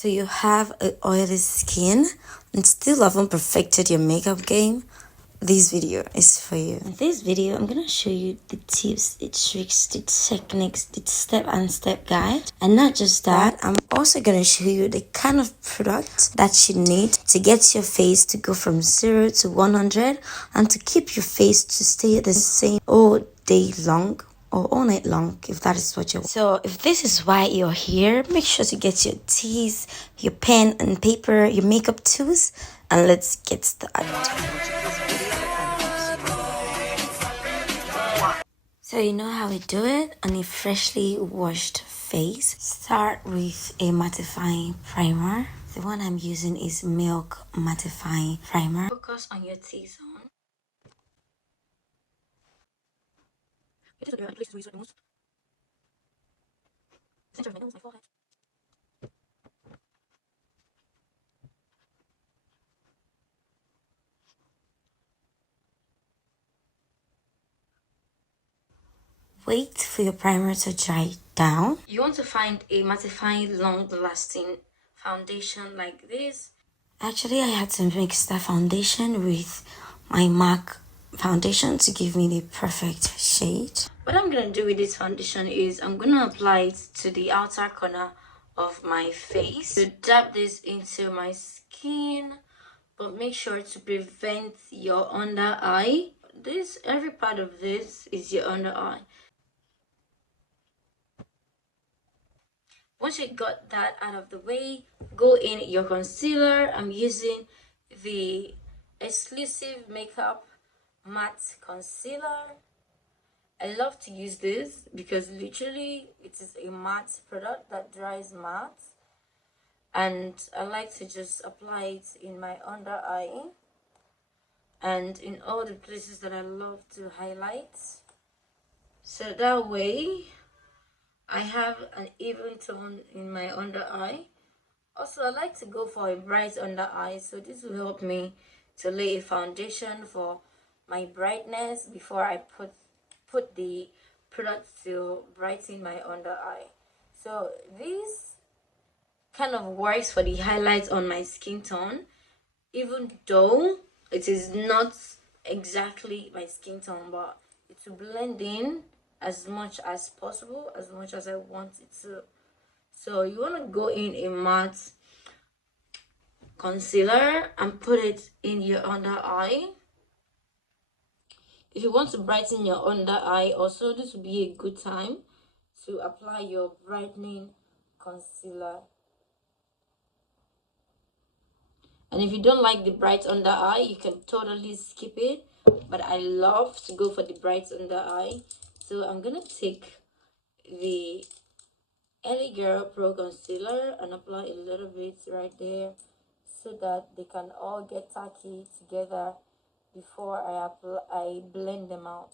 So you have an oily skin and still haven't perfected your makeup game? This video is for you. In this video, I'm gonna show you the tips, the tricks, the techniques, the step-and-step guide. And not just that, I'm also gonna show you the kind of product that you need to get your face to go from 0 to 100 and to keep your face to stay the same all day long or all night long, if that is what you want. So if this is why you're here, make sure to get your teas, your pen and paper, your makeup tools, and let's get started. So you know how we do it on a freshly washed face. Start with a mattifying primer. The one I'm using is Milk Mattifying Primer. Focus on your T-zone. Center of my nose, my forehead. Wait for your primer to dry down. You want to find a mattifying, long-lasting foundation like this. Actually, I had to mix that foundation with my MAC foundation to give me the perfect shade. What I'm going to do with this foundation is I'm going to apply it to the outer corner of my face. To dab this into my skin, but make sure to prevent your under eye. Every part of this is your under eye. Once you got that out of the way, go in your concealer. I'm using the Exclusive Makeup Matte Concealer. I love to use this because literally it is a matte product that dries matte. And I like to just apply it in my under eye and in all the places that I love to highlight. So that way, I have an even tone in my under eye. Also, I like to go for a bright under eye, so this will help me to lay a foundation for my brightness before I put the product to brighten my under eye. So this kind of works for the highlights on my skin tone, even though it is not exactly my skin tone, but it will blend in as much as possible, as much as I want it to. So you want to go in a matte concealer and put it in your under eye. If you want to brighten your under eye also, this would be a good time to apply your brightening concealer. And if you don't like the bright under eye, you can totally skip it, but I love to go for the bright under eye. So I'm gonna take the LA Girl Pro Concealer and apply a little bit right there so that they can all get tacky together before I blend them out.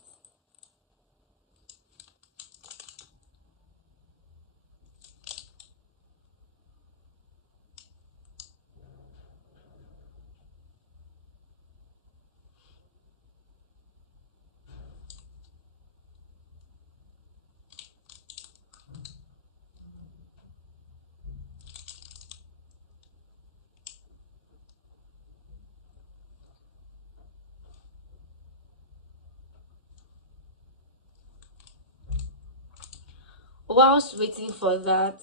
Whilst waiting for that,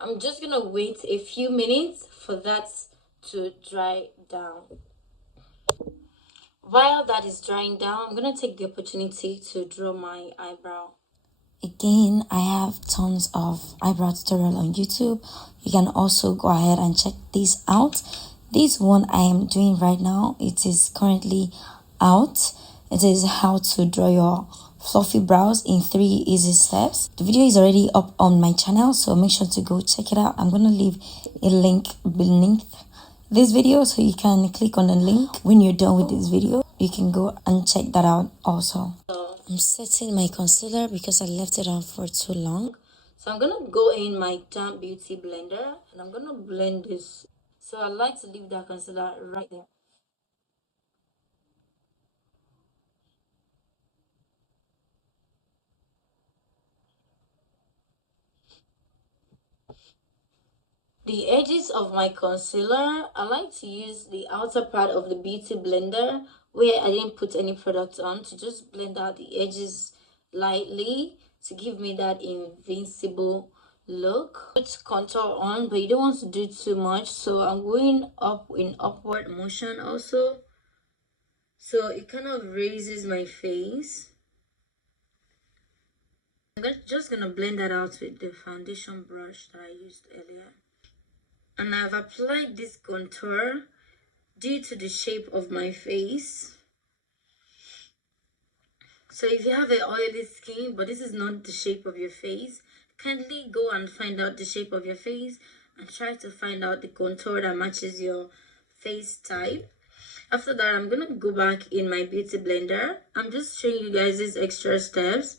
I'm just gonna wait a few minutes for that to dry down. While that is drying down, I'm gonna take the opportunity to draw my eyebrow. Again, I have tons of eyebrow tutorial on YouTube. You can also go ahead and check this out. This one I am doing right now, it is currently out. It is how to draw your fluffy brows in 3 easy steps. The video is already up on my channel, so make sure to go check it out. I'm gonna leave a link beneath this video so you can click on the link. When you're done with this video, you can go and check that out also. I'm setting my concealer because I left it on for too long. So I'm gonna go in my damp beauty blender and I'm gonna blend this. So I like to leave that concealer right there. the edges of my concealer, I like to use the outer part of the beauty blender where I didn't put any product on to just blend out the edges lightly to give me that invincible look. Put contour on, but you don't want to do too much, so I'm going up in upward motion also, so it kind of raises my face. I'm just gonna blend that out with the foundation brush that I used earlier. And I've applied this contour due to the shape of my face. So if you have an oily skin but this is not the shape of your face, kindly go and find out the shape of your face and try to find out the contour that matches your face type. After that, I'm gonna go back in my beauty blender. I'm just showing you guys these extra steps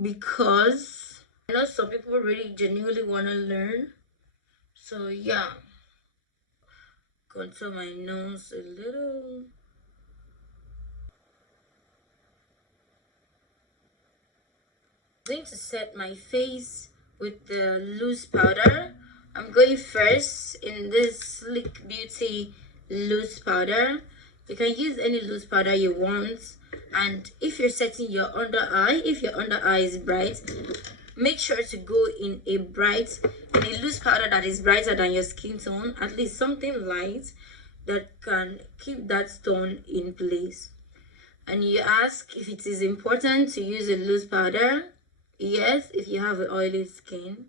because I know some people really genuinely want to learn. So yeah, contour my nose a little. I'm going to set my face with the loose powder. I'm going first in this Sleek Beauty loose powder. You can use any loose powder you want. And if you're setting your under eye, if your under eye is bright, make sure to go in a loose powder that is brighter than your skin tone, at least something light that can keep that tone in place. And you ask if it is important to use a loose powder. Yes, if you have an oily skin,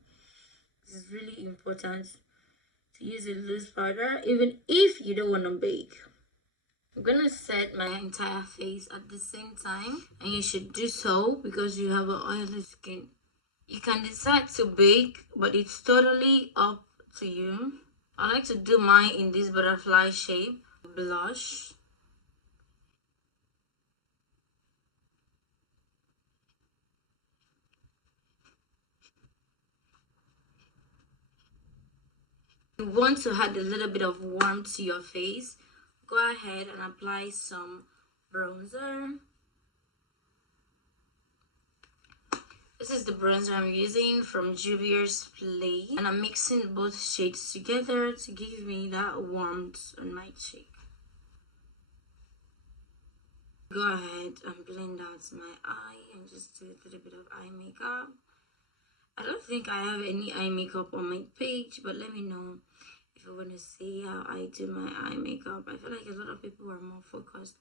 it's really important to use a loose powder, even if you don't want to bake. I'm gonna set my entire face at the same time, and you should do so because you have an oily skin. You can decide to bake, but it's totally up to you. I like to do mine in this butterfly shape. Blush. You want to add a little bit of warmth to your face, go ahead and apply some bronzer. This is the bronzer I'm using from Juvia's Play, and I'm mixing both shades together to give me that warmth on my cheek. Go ahead and blend out my eye and just do a little bit of eye makeup. I don't think I have any eye makeup on my page, but let me know if you want to see how I do my eye makeup. I feel like a lot of people are more focused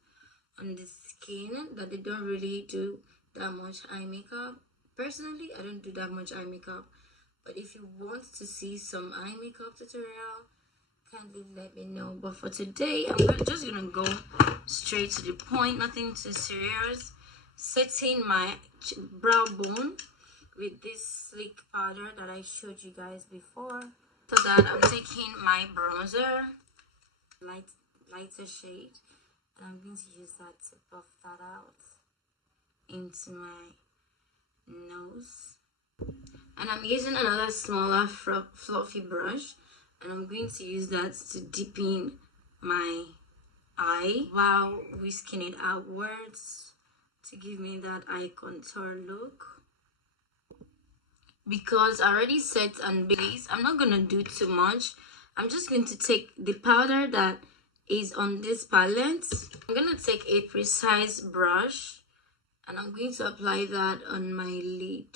on the skin, that they don't really do that much eye makeup. Personally, I don't do that much eye makeup, but if you want to see some eye makeup tutorial, kindly let me know. But for today, just gonna go straight to the point, nothing too serious. Setting my brow bone with this sleek powder that I showed you guys before. So that I'm taking my bronzer, lighter shade, and I'm going to use that to buff that out into my nose. And I'm using another smaller fluffy brush, and I'm going to use that to deepen my eye while whisking it outwards to give me that eye contour look. Because I already set and base, I'm not gonna do too much. I'm just going to take the powder that is on this palette. I'm gonna take a precise brush and I'm going to apply that on my lid.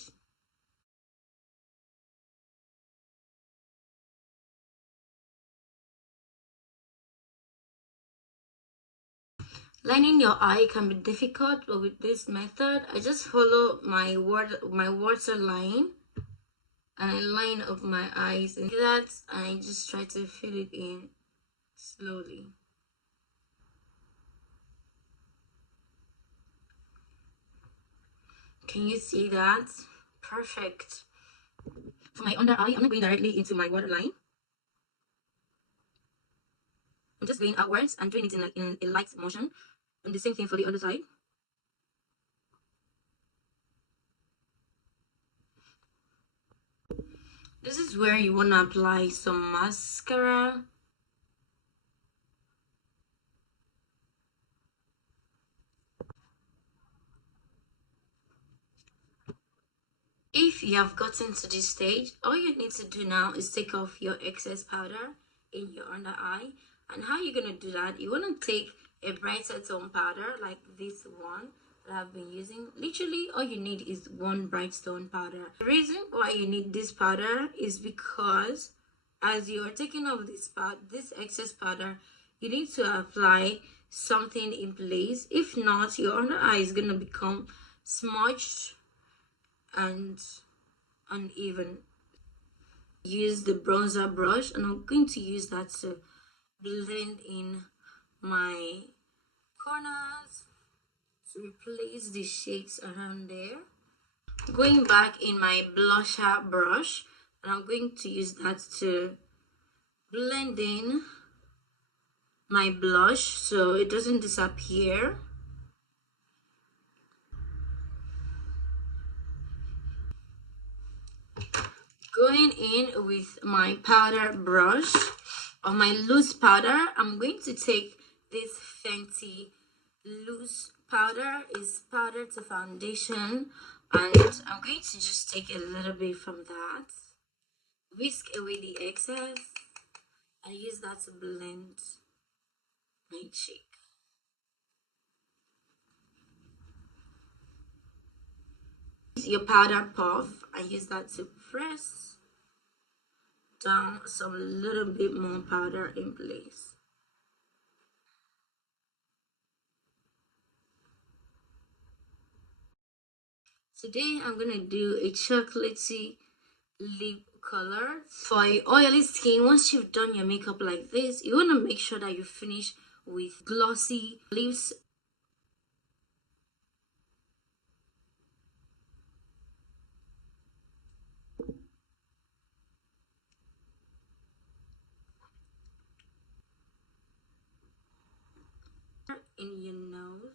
Lining your eye can be difficult, but with this method, I just follow my water line and I line up my eyes and that, and I just try to fill it in slowly. Can you see that? Perfect. For my under eye, I'm not going directly into my waterline. I'm just going outwards and doing it in a light motion. And the same thing for the other side. This is where you want to apply some mascara. If you have gotten to this stage, all you need to do now is take off your excess powder in your under eye. And how you're going to do that, you want to take a brighter tone powder like this one that I've been using. Literally all you need is one bright tone powder. The reason why you need this powder is because as you are taking off this excess powder, you need to apply something in place. If not, your under eye is going to become smudged and uneven. Use the bronzer brush, and I'm going to use that to blend in my corners to replace the shades around there. Going back in my blusher brush, and I'm going to use that to blend in my blush so it doesn't disappear. Going in with my powder brush or my loose powder, I'm going to take this Fenty loose powder. Is powder to foundation, and I'm going to just take a little bit from that, whisk away the excess, and use that to blend my cheek. Use your powder puff and use that to press down some little bit more powder in place. Today I'm gonna do a chocolatey lip color. For oily skin, once you've done your makeup like this, you want to make sure that you finish with glossy lips. In your nose.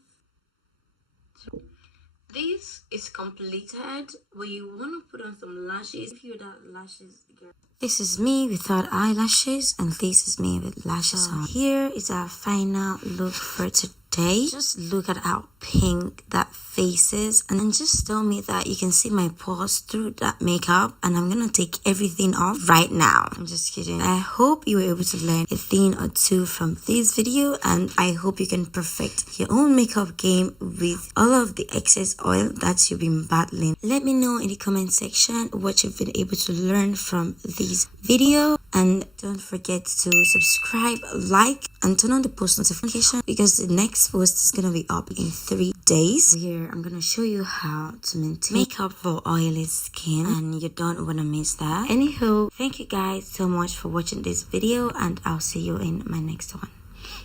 This is completed, but you want to put on some lashes. If you're that lashes girl. This is me without eyelashes, and this is me with lashes on. Here is our final look for today. Just look at how pink that face is, and then just tell me that you can see my pores through that makeup, and I'm gonna take everything off right now. I'm just kidding. I hope you were able to learn a thing or two from this video, and I hope you can perfect your own makeup game with all of the excess oil that you've been battling. Let me know in the comment section what you've been able to learn from this video, and don't forget to subscribe, like, and turn on the post notification because the next post is gonna be up in 3 days. Here I'm gonna show you how to maintain makeup for oily skin, and you don't want to miss that. Anywho, thank you guys so much for watching this video, and I'll see you in my next one.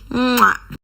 Mwah!